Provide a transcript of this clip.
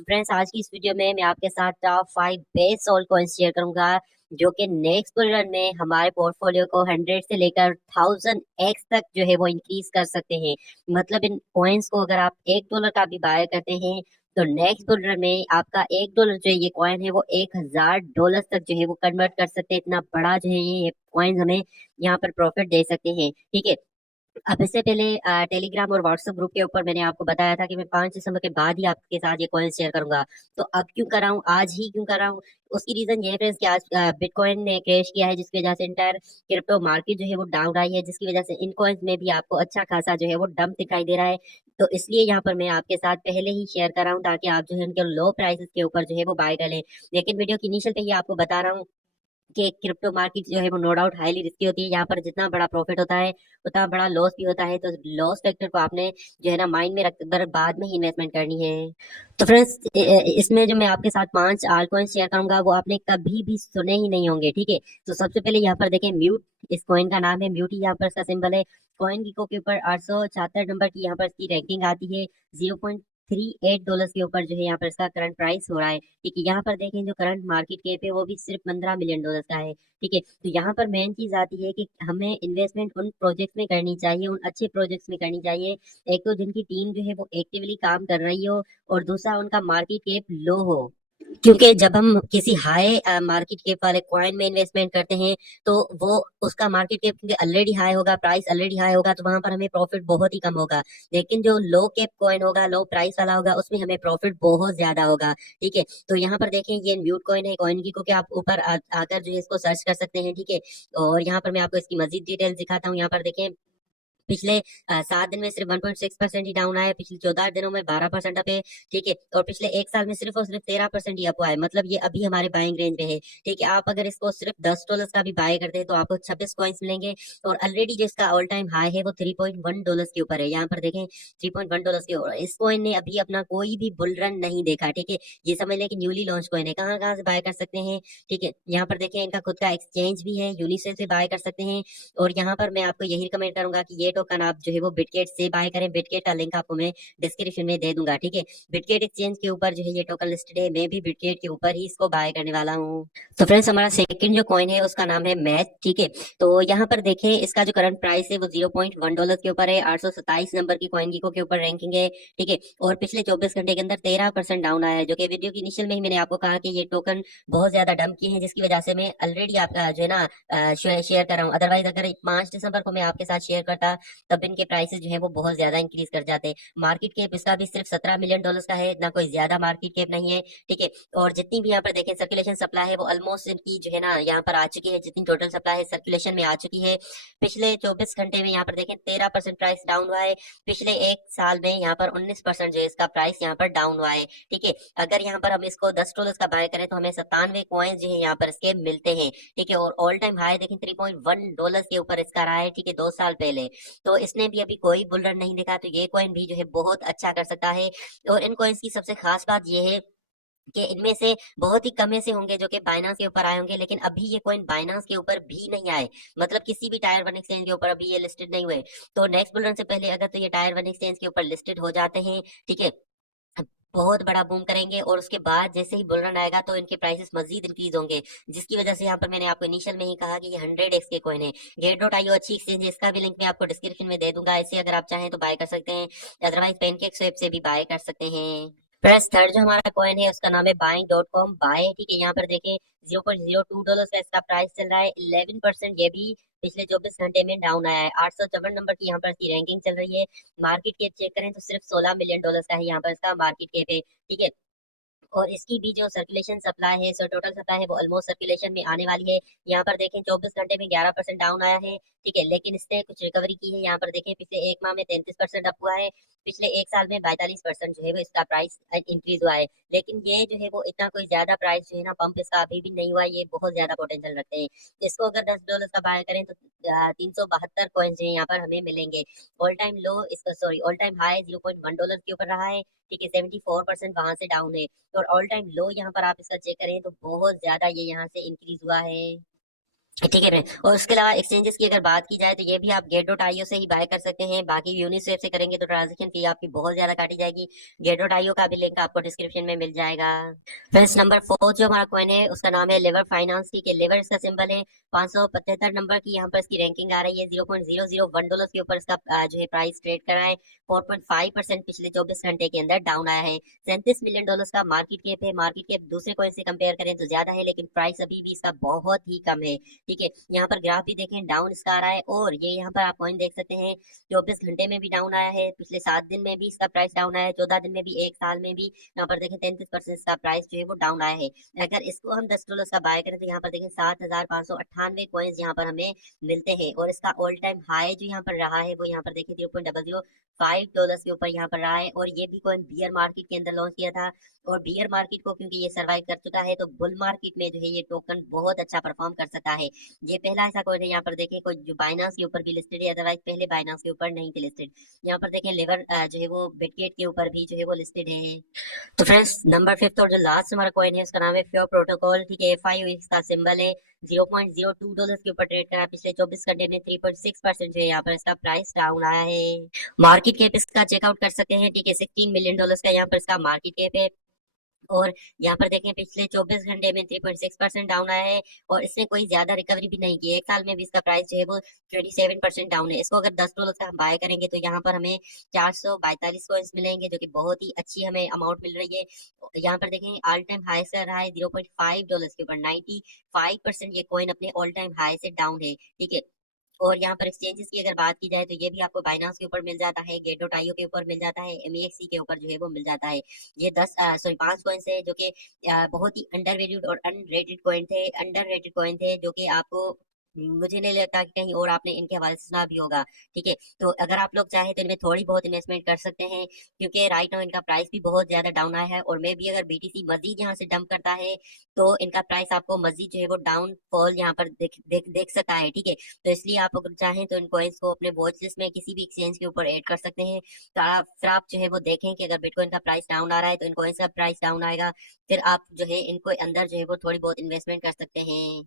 तो फ्रेंड्स आज की इस वीडियो में मैं आपके साथ top 5 best salt coins share करूंगा जो कि नेक्स्ट बुल रन में हमारे पोर्टफोलियो को 100 से लेकर 1000x तक जो है वो इंक्रीज कर सकते हैं। मतलब इन कॉइन्स को अगर आप $1 का भी बाय करते हैं तो नेक्स्ट बुल रन में आपका $1 जो है ये कॉइन है वो $1000 तक जो है वो कन्वर्ट कर सकते हैं। इतना बड़ा जो है ये कॉइन्स हमें यहाँ पर प्रॉफिट दे सकते हैं। ठीक है, अब इससे पहले टेलीग्राम और व्हाट्सएप ग्रुप के ऊपर मैंने आपको बताया था कि मैं 5 दिसंबर के बाद ही आपके साथ ये कॉइन शेयर करूंगा। तो अब क्यों कर रहा हूँ, आज ही क्यों कर रहा हूँ? उसकी रीजन ये है फ्रेंड्स कि आज बिटकॉइन ने क्रैश किया है, जिसकी वजह से इंटायर क्रिप्टो मार्केट जो है वो डाउन आई है, जिसकी वजह से इन कॉइन्स में भी आपको अच्छा खासा जो है वो डंप दिखाई दे रहा है। तो इसलिए यहाँ पर मैं आपके साथ पहले ही शेयर कर रहा हूँ ताकि आप जो है उनके लो प्राइसेस के ऊपर जो है वो बाय कर लें। लेकिन वीडियो की इनिशियल पे ही आपको बता रहा हूँ कि क्रिप्टो मार्केट जो है वो नो डाउट हाईली रिस्की होती है। यहाँ पर जितना बड़ा प्रॉफिट होता है उतना बड़ा लॉस भी होता है। तो लॉस फैक्टर को आपने जो है ना माइंड में रखकर बाद में ही इन्वेस्टमेंट करनी है। तो फ्रेंड्स इसमें जो मैं आपके साथ 5 आल कॉइन शेयर करूंगा वो आपने कभी भी सुने ही नहीं होंगे। ठीक है, तो सबसे पहले यहाँ पर देखें म्यूट। इस कॉइन का नाम है म्यूट ही यहाँ पर इसका सिंबल है। कॉइन गीको के ऊपर 876 नंबर की यहाँ पर इसकी रैंकिंग आती है। $0.38 के ऊपर जो है यहाँ पर इसका करंट प्राइस हो रहा है। ठीक है, यहाँ पर देखें जो करंट मार्केट कैप है वो भी सिर्फ $15 मिलियन का है। ठीक है, तो यहाँ पर मेन चीज आती है कि हमें इन्वेस्टमेंट उन प्रोजेक्ट्स में करनी चाहिए, उन अच्छे प्रोजेक्ट्स में करनी चाहिए। एक तो जिनकी टीम जो है वो एक्टिवली काम कर रही हो, और दूसरा उनका मार्केट कैप लो हो। क्योंकि जब हम किसी हाई मार्केट कैप वाले कॉइन में इन्वेस्टमेंट करते हैं तो वो उसका मार्केट कैप क्योंकि ऑलरेडी हाई होगा, प्राइस ऑलरेडी हाई होगा, तो वहां पर हमें प्रॉफिट बहुत ही कम होगा। लेकिन जो लो कैप कॉइन होगा, लो प्राइस वाला होगा, उसमें हमें प्रॉफिट बहुत ज्यादा होगा। ठीक है, तो यहाँ पर देखें ये म्यूट कॉइन है, कॉइन की को कि आप ऊपर आकर जो है इसको सर्च कर सकते हैं। ठीक है, और यहाँ पर मैं आपको इसकी मजीद डिटेल दिखाता हूँ। यहाँ पर देखें पिछले 7 दिन में सिर्फ 1.6% ही डाउन आया, पिछले 14 दिनों में 12% अप है। ठीक है, और पिछले एक साल में सिर्फ और सिर्फ 13% ही अप हुआ है। मतलब ये अभी हमारे बाइंग रेंज में है। ठीक है, आप अगर इसको सिर्फ $10 का भी बाय करते हैं तो आपको 26 कॉइन्स मिलेंगे। और ऑलरेडी जो इसका ऑल टाइम हाई है वो $3.1 के ऊपर है। यहाँ पर देखें $3.1 के ऊपर इस कॉइन ने अभी अपना कोई भी बुल रन नहीं देखा। ठीक है, ये समझ लें कि न्यूली लॉन्च कॉइन है, कहाँ कहाँ से बाय कर सकते हैं। ठीक है, यहाँ पर देखें इनका खुद का एक्सचेंज भी है, यूनिसेफ से बाय कर सकते हैं। और यहाँ पर मैं आपको यही रिकमेंड करूंगा कि ये टोकन आप जो है वो बिटकेट से बाय करें। बिटकेट का लिंक आपको मैं डिस्क्रिप्शन में दे दूंगा। ठीक है, बिटकेट एक्सचेंज के ऊपर जो है ये टोकन लिस्टेड है, मैं भी बिटकेट के ऊपर ही इसको बाय करने वाला हूँ। तो फ्रेंड्स हमारा सेकंड जो कॉइन है उसका नाम है मैथ। ठीक है, तो यहाँ पर देखें इसका जो करंट प्राइस है वो $0.1 के ऊपर है। 827 नंबर की कॉइन गीको के ऊपर रैंकिंग है। ठीक है, और पिछले 24 घंटे के अंदर 13% डाउन आया है, जो कि वीडियो की इनिशियल में ही मैंने आपको कहा कि ये टोकन बहुत ज्यादा डंप किए हैं, जिसकी वजह से मैं ऑलरेडी आपका जो है ना शेयर कर रहा हूँ। अदरवाइज अगर 5 दिसंबर को मैं आपके साथ शेयर करता तब इनके प्राइसेस जो है वो बहुत ज्यादा इंक्रीज कर जाते। मार्केट कैप इसका भी सिर्फ $17 मिलियन का है, ना कोई ज्यादा मार्केट कैप नहीं है। ठीक है, और जितनी भी यहाँ पर देखें सर्कुलेशन सप्लाई है वो ऑलमोस्ट इनकी जो है ना यहाँ पर आ चुकी है। जितनी टोटल सप्लाई है सर्कुलेशन में आ चुकी है। पिछले 24 घंटे में यहाँ पर देखें 13% प्राइस डाउन हुआ है। पिछले एक साल में यहाँ पर 19% जो है इसका प्राइस यहाँ पर डाउन हुआ है। ठीक है, अगर यहाँ पर हम इसको $10 का बाय करें तो हमें 97 कॉइन जो है यहाँ पर इसके मिलते हैं। ठीक है, और ऑल टाइम हाई देखें $3.1 के ऊपर इसका रहा है। ठीक है, 2 साल पहले। तो इसने भी अभी कोई बुल रन नहीं देखा, तो ये कॉइन भी जो है बहुत अच्छा कर सकता है। और इन कॉइन्स की सबसे खास बात ये है कि इनमें से बहुत ही कम ऐसे होंगे जो कि बाइनांस के ऊपर आए होंगे, लेकिन अभी ये कॉइन बाइनांस के ऊपर भी नहीं आए। मतलब किसी भी टायर वन एक्सचेंज के ऊपर अभी ये लिस्टेड नहीं हुए। तो नेक्स्ट बुल रन से पहले अगर तो ये टायर वन एक्सचेंज के ऊपर लिस्टेड हो जाते हैं, ठीक है, बहुत बड़ा बूम करेंगे, और उसके बाद जैसे ही बुल रन आएगा तो इनके प्राइसेस मजीद इंक्रीज होंगे। जिसकी वजह से यहाँ पर मैंने आपको इनिशियल में ही कहा कि ये 100x के कॉइन है। गेट.io अच्छी एक्सचेंज है, इसका भी लिंक मैं आपको डिस्क्रिप्शन में दे दूंगा, इसे अगर आप चाहें तो बाय कर सकते हैं। अदरवाइज पेनकेक स्वैप से भी बाय कर सकते हैं। फ्रेंड्स थर्ड जो हमारा कॉइन है उसका नाम है बाइंग.com बाय। ठीक है, यहाँ पर देखें $0.02 का इसका प्राइस चल रहा है। 11% ये भी पिछले 24 घंटे में डाउन आया है। 854 नंबर की यहाँ पर इसकी रैंकिंग चल रही है। मार्केट कैप चेक करें तो सिर्फ $16 मिलियन का है यहाँ पर इसका मार्केट कैप है। ठीक है, और इसकी भी जो सर्कुलेशन सप्लाई है, सो टोटल सप्लाई है वो ऑलमोस्ट सर्कुलेशन में आने वाली है। यहाँ पर देखें 24 घंटे में 11% डाउन आया है। ठीक है, लेकिन इसने कुछ रिकवरी की है। यहाँ पर देखें पिछले एक माह में 33% अप हुआ है। पिछले एक साल में 42% जो है वो इसका प्राइस इंक्रीज हुआ है। लेकिन ये जो है वो इतना कोई ज्यादा प्राइस जो है ना पंप इसका अभी भी नहीं हुआ है। ये बहुत ज्यादा पोटेंशियल रखते हैं। इसको अगर $10 का बाय करें तो 372 कॉइन जो है यहाँ पर हमें मिलेंगे। ऑल टाइम लो इसका सॉरी ऑल टाइम हाई $0.1 के ऊपर रहा है। ठीक है, 74% वहां से डाउन है। और ऑल टाइम लो यहाँ पर आप इसका चेक करें तो बहुत ज्यादा ये यहाँ से इंक्रीज हुआ है। ठीक है फ्रेंड। और उसके अलावा एक्सचेंजेस की अगर बात की जाए तो ये भी आप गेट डॉट आईओ से ही बाय कर सकते हैं। बाकी यूनिस्वेप से करेंगे तो ट्रांजेक्शन फी आपकी बहुत ज्यादा काटी जाएगी। गेट डॉट आईओ का भी लिंक आपको डिस्क्रिप्शन में मिल जाएगा। फ्रेंड्स, नंबर 4 जो हमारा कॉइन है उसका नाम है लेवर फाइनेंस। ठीक है, लेवर इसका सिंबल है। 575 नंबर की यहाँ पर इसकी रैंकिंग आ रही है। $0.001 के ऊपर इसका जो है प्राइस ट्रेड कर रहा है। 4.5% पिछले 24 घंटे के अंदर डाउन आया है। $37 मिलियन का मार्केट कैप है। मार्केट कैप दूसरे कॉइन से कंपेयर करें तो ज्यादा है, लेकिन प्राइस अभी भी इसका बहुत ही कम है। ठीक है, यहाँ पर ग्राफ भी देखें, डाउन इसका आ रहा है। और ये यहाँ पर आप कॉइन देख सकते हैं, 24 घंटे में भी डाउन आया है, पिछले 7 दिन में भी इसका प्राइस डाउन आया है, 14 दिन में भी, एक साल में भी यहाँ पर देखें 33% इसका प्राइस जो है वो डाउन आया है। अगर इसको हम $10 का बाय करें तो यहाँ पर देखें 7,598 कॉइन्स यहाँ पर हमें मिलते हैं। और इसका ऑल टाइम हाई जो यहाँ पर रहा है वो यहाँ पर देखिए $0.005 के ऊपर यहाँ पर रहा है। और ये भी कॉइन बियर मार्केट के अंदर लॉन्च किया था। और बियर मार्केट को क्योंकि ये सर्वाइव कर चुका है तो बुल मार्केट में जो है ये टोकन बहुत अच्छा परफॉर्म कर सकता है। ये पहला ऐसा कॉइन है यहाँ पर देखिए, कोई जो बाइनांस के ऊपर भी लिस्टेड है, अदरवाइज पहले बाइनांस के ऊपर नहीं थे लिस्टेड। यहाँ पर देखें लेवर जो है वो बिटगेट के ऊपर भी जो है वो लिस्टेड है। तो फ्रेंड्स, नंबर 5 और जो लास्ट हमारा कॉइन है उसका नाम है फ्योर प्रोटोकॉल। ठीक है, FIO इसका सिंबल है। $0.02 के ऊपर ट्रेड करा, पिछले 24 घंटे में 3.6% जो है यहाँ पर इसका प्राइस डाउन आया है। मार्केट कैप इसका चेकआउट कर सकते हैं। ठीक है, $16 मिलियन का यहाँ पर इसका मार्केट कैप है। और यहाँ पर देखें पिछले 24 घंटे में 3.6% डाउन आया है। और इसने कोई ज्यादा रिकवरी भी नहीं की है। एक साल में भी इसका प्राइस जो है वो 27% डाउन है। इसको अगर $10 का हम बाय करेंगे तो यहाँ पर हमें 442 कॉइन्स मिलेंगे, जो कि बहुत ही अच्छी हमें अमाउंट मिल रही है। यहाँ पर देखें ऑल टाइम हाई से रहा है $0.5 के ऊपर। 95% ये कॉइन अपने ऑल टाइम हाई से डाउन है। ठीक है, और यहाँ पर एक्सचेंजेस की अगर बात की जाए तो ये भी आपको बाइनांस के ऊपर मिल जाता है, गेट डॉट आईओ के ऊपर मिल जाता है, MEXC के ऊपर जो है वो मिल जाता है। ये 5 कॉइन्स है जो कि बहुत ही अंडर वैल्यूड और अनरेटेड कॉइन थे, जो कि आपको, मुझे नहीं लगता कि कहीं और आपने इनके हवाले से सुना भी होगा। ठीक है, तो अगर आप लोग चाहे तो इनमें थोड़ी बहुत इन्वेस्टमेंट कर सकते हैं, क्योंकि राइट नाउ इनका प्राइस भी बहुत ज्यादा डाउन आया है। और मे भी अगर BTC मजीद यहाँ से डंप करता है तो इनका प्राइस आपको मजीद जो है वो डाउन फॉल यहाँ पर देख सकता है। ठीक है, तो इसलिए आप अगर चाहें तो इन कॉइन्स को अपने वॉच लिस्ट में किसी भी एक्सचेंज के ऊपर ऐड कर सकते हैं। तो फिर आप जो है वो देखें कि अगर बिटकॉइन का प्राइस डाउन आ रहा है तो इन कॉइन्स का प्राइस डाउन आएगा। फिर आप जो है इनको अंदर जो है वो थोड़ी बहुत इन्वेस्टमेंट कर सकते हैं।